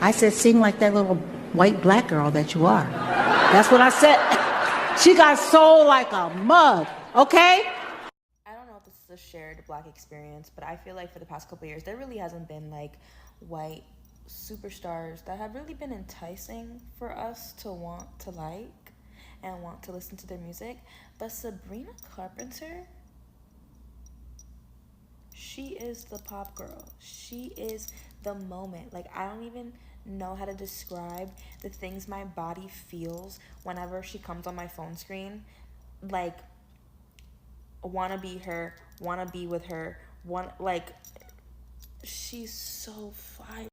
I said, sing like that little white black girl that you are. That's what I said. She got sold like a mug, okay? I don't know if this is a shared Black experience, but I feel like for the past couple years, there really hasn't been like white superstars that have really been enticing for us to want to like and want to listen to their music. But Sabrina Carpenter, she is the pop girl. She is the moment. Like, I don't even know how to describe the things my body feels whenever she comes on my phone screen. Like, wanna be her, wanna be with her, she's so fire.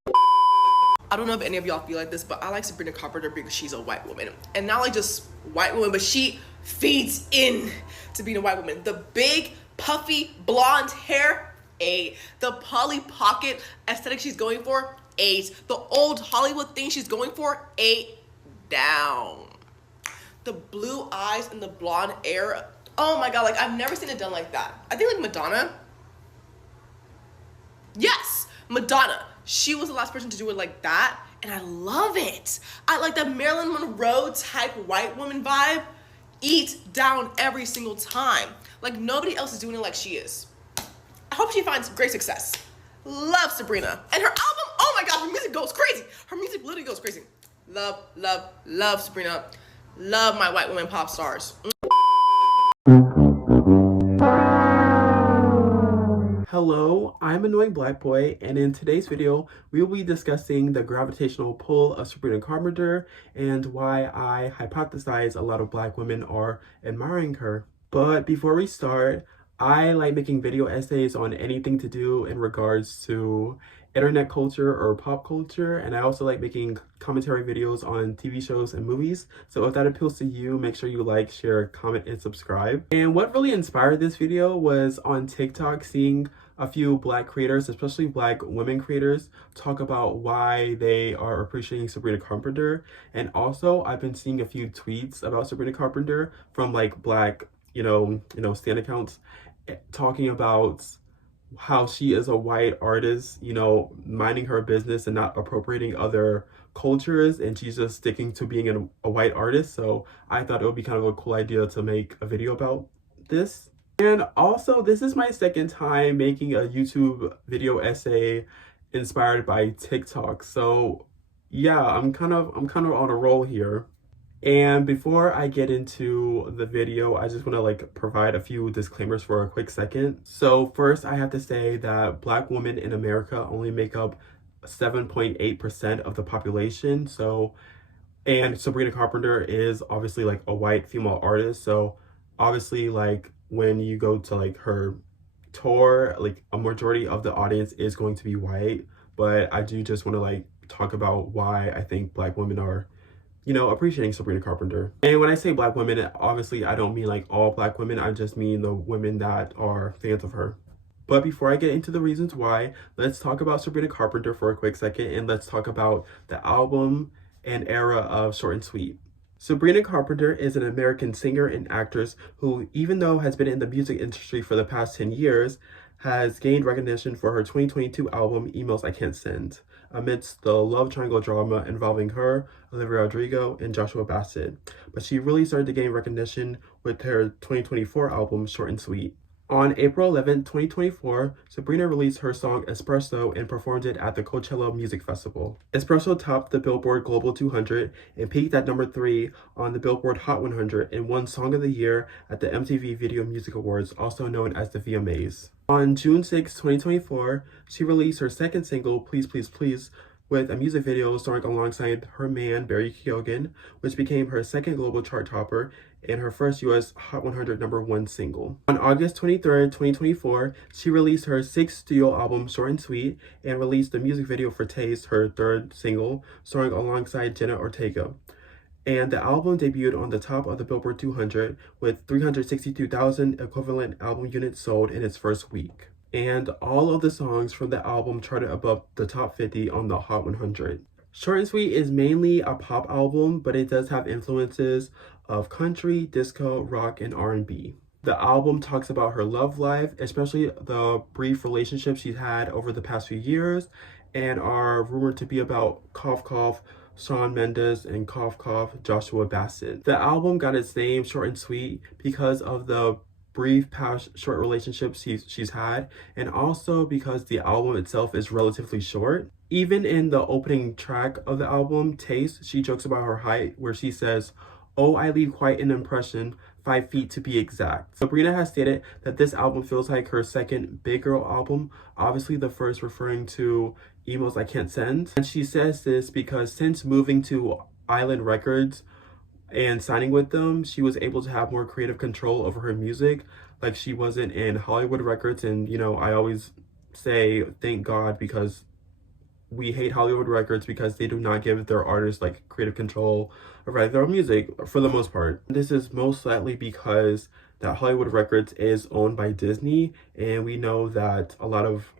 I don't know if any of y'all feel like this, but I like Sabrina Carpenter because she's a white woman. And not like just white woman, but she feeds in to being a white woman. The big, puffy, blonde hair, 8. The Polly Pocket aesthetic she's going for, 8. The old Hollywood thing she's going for, 8 down. The blue eyes and the blonde hair, oh my god, like I've never seen it done like that. I think like Madonna. Yes, Madonna. She was the last person to do it like that, and I love it. I like that Marilyn Monroe type white woman vibe. Eat down every single time. Like nobody else is doing it like she is. I hope she finds great success. Love Sabrina. And her album, oh my god, her music goes crazy. Her music literally goes crazy. Love, love, love Sabrina. Love my white women pop stars. Hello, I'm Annoying Black Boy, and in today's video, we will be discussing the gravitational pull of Sabrina Carpenter and why I hypothesize a lot of black women are admiring her. But before we start, I like making video essays on anything to do in regards to internet culture or pop culture, and I also like making commentary videos on TV shows and movies. So if that appeals to you, make sure you like, share, comment, and subscribe. And what really inspired this video was on TikTok seeing a few black creators, especially black women creators, talk about why they are appreciating Sabrina Carpenter. And also I've been seeing a few tweets about Sabrina Carpenter from like black, stan accounts talking about how she is a white artist, minding her business and not appropriating other cultures, and she's just sticking to being a white artist. So I thought it would be kind of a cool idea to make a video about this. And also, this is my second time making a YouTube video essay inspired by TikTok. So yeah, I'm kind of on a roll here. And before I get into the video, I just want to provide a few disclaimers for a quick second. So first, I have to say that black women in America only make up 7.8% of the population. And Sabrina Carpenter is obviously a white female artist. So obviously when you go to her tour, a majority of the audience is going to be white. But I do just want to talk about why I think black women are appreciating Sabrina Carpenter. And when I say black women, obviously I don't mean all black women. I just mean the women that are fans of her. But before I get into the reasons why, let's talk about Sabrina Carpenter for a quick second, and let's talk about the album and era of Short and Sweet. Sabrina Carpenter is an American singer and actress who, even though has been in the music industry for the past 10 years, has gained recognition for her 2022 album, Emails I Can't Send, amidst the love triangle drama involving her, Olivia Rodrigo, and Joshua Bassett. But she really started to gain recognition with her 2024 album, Short and Sweet. On April 11, 2024, Sabrina released her song Espresso and performed it at the Coachella Music Festival. Espresso topped the Billboard Global 200 and peaked at number 3 on the Billboard Hot 100 and won Song of the Year at the MTV Video Music Awards, also known as the VMAs. On June 6, 2024, she released her second single, Please Please Please, with a music video starring alongside her man, Barry Keoghan, which became her second global chart topper and her first US Hot 100 #1 single. On August 23rd, 2024, she released her 6th studio album, Short and Sweet, and released the music video for Taste, her third single, starring alongside Jenna Ortega. And the album debuted on the top of the Billboard 200 with 362,000 equivalent album units sold in its first week. And all of the songs from the album charted above the top 50 on the Hot 100. Short and Sweet is mainly a pop album, but it does have influences of country, disco, rock, and R&B. The album talks about her love life, especially the brief relationship she's had over the past few years, and are rumored to be about cough cough Shawn Mendes and cough cough Joshua Bassett. The album got its name short and sweet because of the brief past short relationships she's had, and also because the album itself is relatively short. Even in the opening track of the album, Taste, she jokes about her height, where she says, "Oh, I leave quite an impression, 5 feet to be exact." Sabrina has stated that this album feels like her second big girl album, obviously the first referring to Emos I Can't Send. And she says this because since moving to Island Records and signing with them, she was able to have more creative control over her music. Like, she wasn't in Hollywood Records, and you know, I always say thank God, because we hate Hollywood Records because they do not give their artists like creative control of writing their own music for the most part. This is most likely because that Hollywood Records is owned by Disney, and we know that a lot of,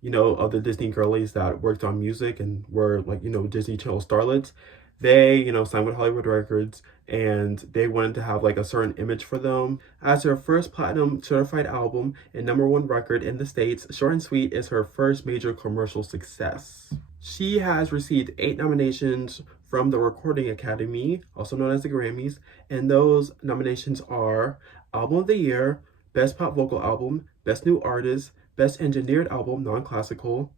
you know, other Disney girlies that worked on music and were like, you know, Disney Channel starlets, they, you know, signed with Hollywood Records, and they wanted to have like a certain image for them. As her first platinum certified album and #1 record in the States, Short and Sweet is her first major commercial success. She has received 8 nominations from the Recording Academy, also known as the Grammys, and those nominations are Album of the Year, Best Pop Vocal Album, Best New Artist, Best Engineered Album, Non-Classical,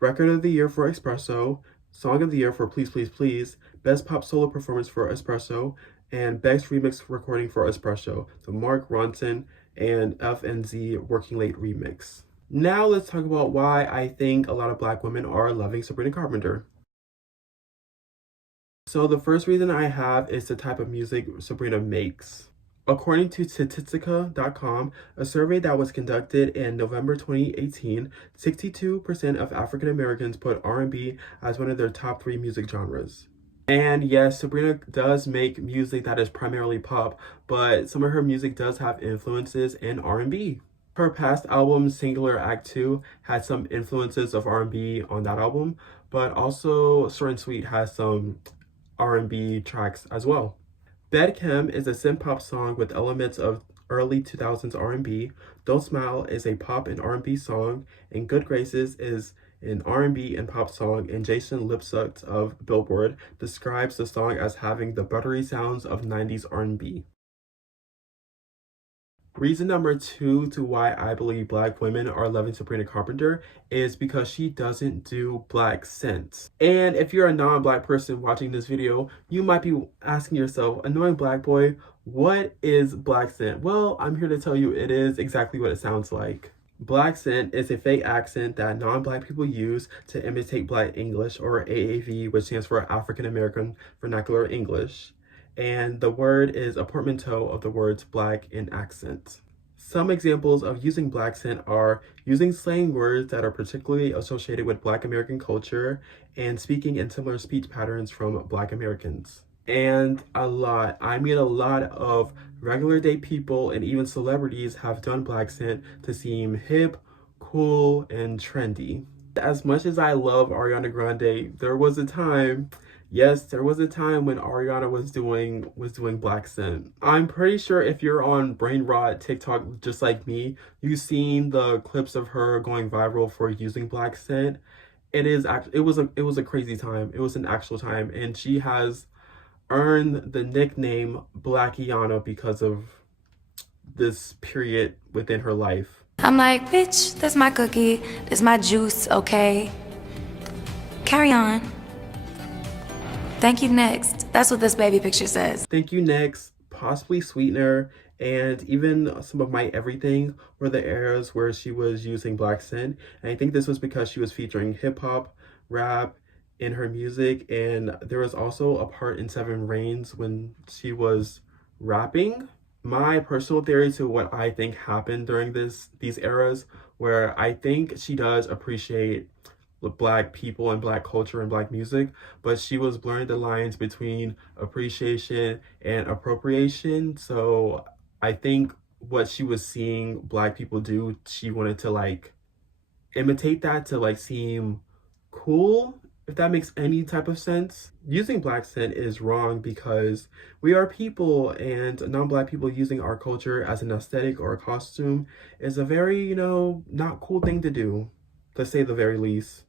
Record of the Year for Espresso, Song of the Year for Please Please Please, Best Pop Solo Performance for Espresso, and Best Remix Recording for Espresso, the Mark Ronson and FNZ Working Late remix. Now let's talk about why I think a lot of Black women are loving Sabrina Carpenter. So the first reason I have is the type of music Sabrina makes. According to Statistica.com, a survey that was conducted in November 2018, 62% of African Americans put R&B as one of their top 3 music genres. And yes, Sabrina does make music that is primarily pop, but some of her music does have influences in R&B. Her past album, Singular Act 2, had some influences of R&B on that album, but also Short and Sweet has some R&B tracks as well. Bedchem is a synth-pop song with elements of early 2000s R&B. Don't Smile is a pop and R&B song, and Good Graces is an R&B and pop song, and Jason Lipsutz of Billboard describes the song as having the buttery sounds of 90s R&B. Reason number 2 to why I believe Black women are loving Sabrina Carpenter is because she doesn't do Black synths. And if you're a non-Black person watching this video, you might be asking yourself, annoying Black boy, what is Black synth? Well, I'm here to tell you it is exactly what it sounds like. Black synth is a fake accent that non-Black people use to imitate Black English, or AAV, which stands for African American Vernacular English. And the word is a portmanteau of the words Black and accent. Some examples of using Black synth are using slang words that are particularly associated with Black American culture and speaking in similar speech patterns from Black Americans. And a lot of regular day people and even celebrities have done Black synth to seem hip, cool, and trendy. As much as I love Ariana Grande, there was a time when Ariana was doing Black synth. I'm pretty sure if you're on Brain Rot TikTok just like me, you've seen the clips of her going viral for using Black synth. It was a crazy time. It was an actual time, and she has earned the nickname Blackiana because of this period within her life. I'm like, bitch, that's my cookie, that's my juice, okay? Carry on. Thank you, next. That's what this baby picture says. Thank you, next. Possibly Sweetener, and even some of My Everything were the eras where she was using Black synth. And I think this was because she was featuring hip-hop, rap in her music, and there was also a part in Seven Rains when she was rapping. My personal theory to what I think happened during these eras, where I think she does appreciate Black people and Black culture and Black music, but she was blurring the lines between appreciation and appropriation. So I think what she was seeing Black people do, she wanted to like imitate that to like seem cool, if that makes any type of sense. Using Black synth is wrong because we are people, and non-Black people using our culture as an aesthetic or a costume is a very, not cool thing to do, to say the very least.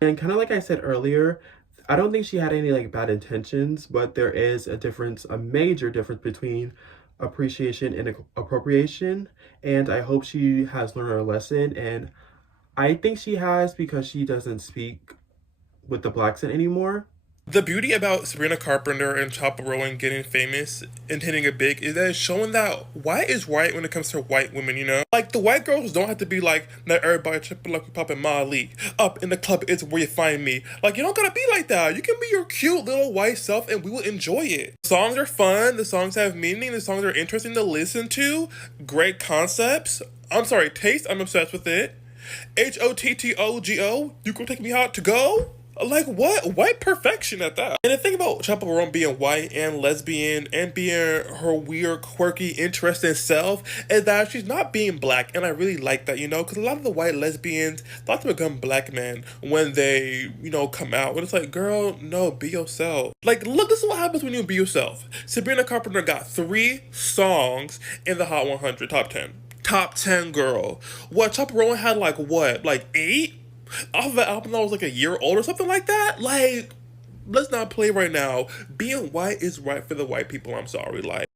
And kind of like I said earlier, I don't think she had any like bad intentions, but there is a difference, a major difference between appreciation and appropriation. And I hope she has learned her lesson. And I think she has, because she doesn't speak with the black accent anymore. The beauty about Sabrina Carpenter and Chopper Rowling getting famous and hitting it big is that it's showing that white is right when it comes to white women, you know? Like, the white girls don't have to be like, not everybody tripping like we poppin' Molly. Up in the club is where you find me. Like, you don't gotta be like that. You can be your cute little white self and we will enjoy it. The songs are fun, the songs have meaning, the songs are interesting to listen to. Great concepts. I'm sorry, taste, I'm obsessed with it. HOTTOGO, you gonna take me out to go? Like, what? White perfection at that. And the thing about Chaperone being white and lesbian and being her weird, quirky, interesting self is that she's not being black. And I really like that, you know, because a lot of the white lesbians thought to become black men when they, you know, come out. But it's like, girl, no, be yourself. Like, look, this is what happens when you be yourself. Sabrina Carpenter got 3 songs in the Hot 100, top 10. Top 10, girl. What, Chaperone had like, what, like 8? Off of an album that was like a year old or something like that. Like, let's not play right now. Being white is right for the white people, I'm sorry. Like,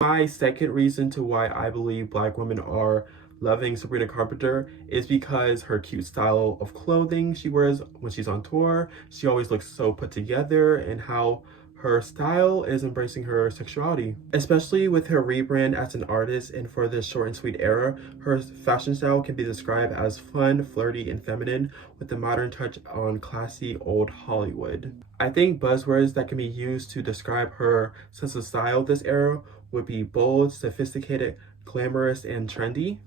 my second reason to why I believe black women are loving Sabrina Carpenter is because her cute style of clothing she wears when she's on tour. She always looks so put together, and how her style is embracing her sexuality. Especially with her rebrand as an artist and for this short and sweet era, her fashion style can be described as fun, flirty, and feminine with a modern touch on classy old Hollywood. I think buzzwords that can be used to describe her sense of style this era would be bold, sophisticated, glamorous, and trendy.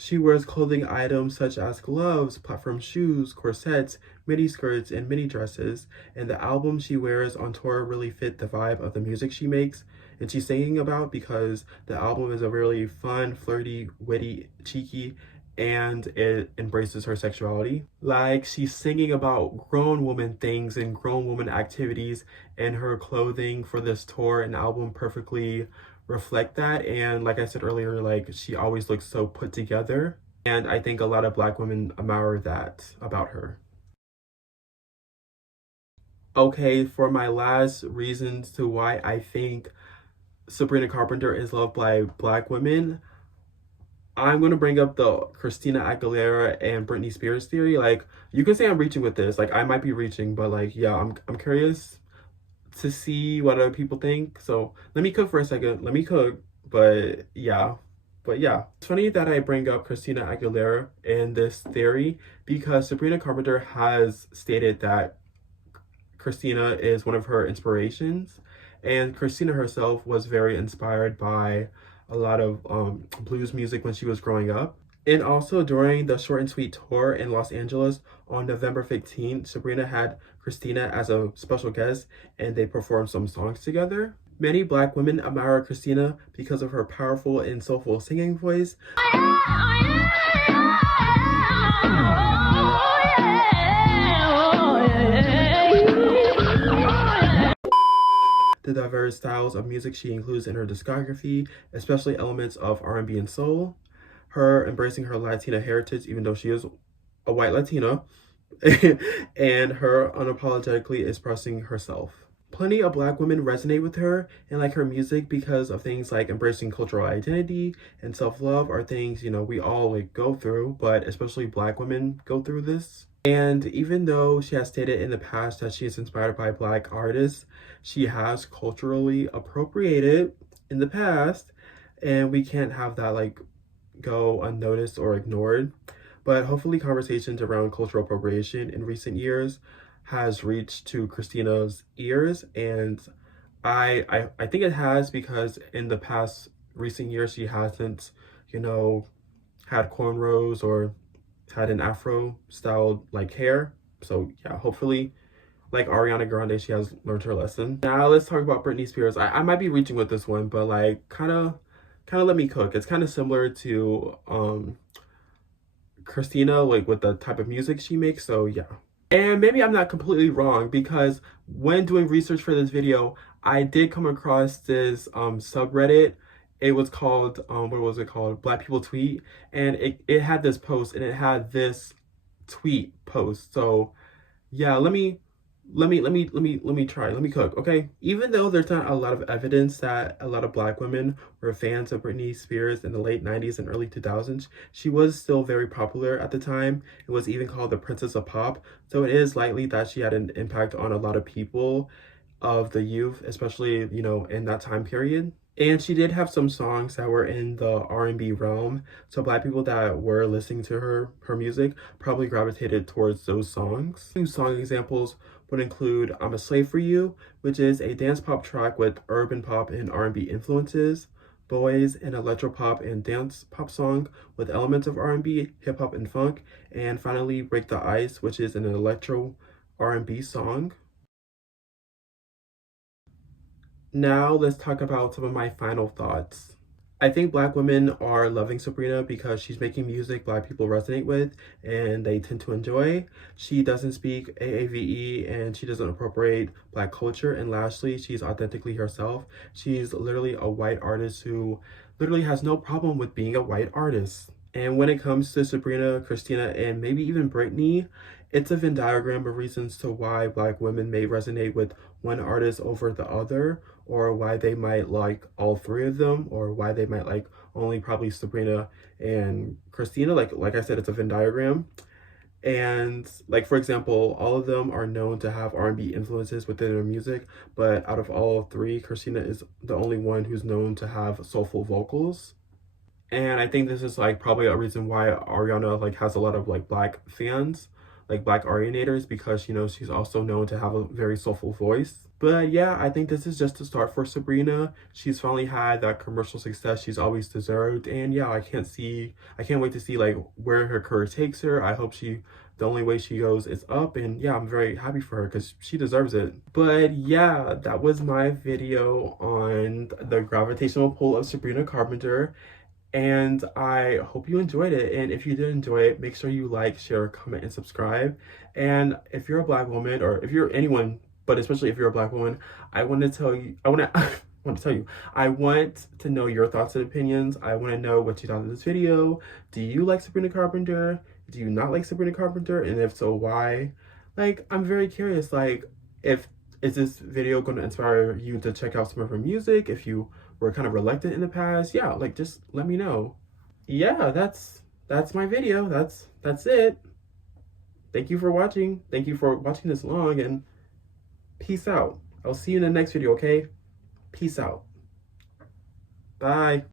She wears clothing items such as gloves, platform shoes, corsets, mini skirts, and mini dresses, and the albums she wears on tour really fit the vibe of the music she makes and she's singing about, because the album is a really fun, flirty, witty, cheeky, and it embraces her sexuality. Like, she's singing about grown woman things and grown woman activities, and her clothing for this tour and album perfectly reflect that. And like I said earlier, like, she always looks so put together, and I think a lot of black women admire that about her. Okay, for my last reasons to why I think Sabrina Carpenter is loved by black women, I'm going to bring up the Christina Aguilera and Britney Spears theory. Like, you can say I'm reaching with this. Like, I might be reaching, but like, yeah, I'm curious to see what other people think. So let me cook for a second. Let me cook. But yeah. It's funny that I bring up Christina Aguilera in this theory, because Sabrina Carpenter has stated that Christina is one of her inspirations. And Christina herself was very inspired by a lot of blues music when she was growing up. And also during the short and sweet tour in Los Angeles on November 15th, Sabrina had Christina as a special guest, and they performed some songs together. Many black women admire Christina because of her powerful and soulful singing voice. The diverse styles of music she includes in her discography, especially elements of R&B and soul. Her embracing her Latina heritage, even though she is a white Latina, and her unapologetically expressing herself. Plenty of black women resonate with her and like her music because of things like embracing cultural identity and self-love are things, you know, we all like go through, but especially black women go through this. And even though she has stated in the past that she is inspired by black artists, she has culturally appropriated in the past, and we can't have that like go unnoticed or ignored. But hopefully conversations around cultural appropriation in recent years has reached to Christina's ears, and I think it has, because in the past recent years she hasn't, you know, had cornrows or had an afro styled like hair. So yeah, hopefully like Ariana Grande, she has learned her lesson. Now let's talk about Britney Spears. I might be reaching with this one, but like kind of let me cook. It's kind of similar to Christina, like with the type of music she makes. So yeah. And maybe I'm not completely wrong, because when doing research for this video, I did come across this subreddit, It was called, what was it called? Black People Tweet. And it had this post and it had this tweet post. So yeah, let me try. Let me cook, okay? Even though there's not a lot of evidence that a lot of Black women were fans of Britney Spears in the late 90s and early 2000s, she was still very popular at the time. It was even called the Princess of Pop. So it is likely that she had an impact on a lot of people of the youth, especially, you know, in that time period. And she did have some songs that were in the R&B realm. So Black people that were listening to her music probably gravitated towards those songs. Two song examples would include I'm a Slave for You, which is a dance pop track with urban pop and R&B influences. Boys, an electro pop and dance pop song with elements of R&B, hip hop, and funk. And finally, Break the Ice, which is an electro R&B song. Now let's talk about some of my final thoughts. I think Black women are loving Sabrina because she's making music Black people resonate with and they tend to enjoy. She doesn't speak AAVE and she doesn't appropriate Black culture. And lastly, she's authentically herself. She's literally a white artist who literally has no problem with being a white artist. And when it comes to Sabrina, Xtina, and maybe even Britney, it's a Venn diagram of reasons to why Black women may resonate with one artist over the other, or why they might like all three of them, or why they might like only probably Sabrina and Xtina. Like I said, it's a Venn diagram. And like, for example, all of them are known to have R&B influences within their music, but out of all three, Xtina is the only one who's known to have soulful vocals. And I think this is like probably a reason why Ariana like has a lot of like Black fans, like Black Arianators, because, you know, she's also known to have a very soulful voice. But yeah, I think this is just a start for Sabrina. She's finally had that commercial success she's always deserved. And yeah, I can't wait to see like where her career takes her. I hope the only way she goes is up. And yeah, I'm very happy for her because she deserves it. But yeah, that was my video on the gravitational pull of Sabrina Carpenter. And I hope you enjoyed it. And if you did enjoy it, make sure you like, share, comment, and subscribe. And if you're a Black woman, or if you're anyone, but especially if you're a Black woman, I want to know your thoughts and opinions. I want to know what you thought of this video. Do you like Sabrina Carpenter? Do you not like Sabrina Carpenter? And if so, why? Like, I'm very curious. Like, is this video going to inspire you to check out some of her music? If you were kind of reluctant in the past, yeah, like, just let me know. Yeah, that's my video. That's it. Thank you for watching. Thank you for watching this long, and peace out. I'll see you in the next video, okay? Peace out. Bye.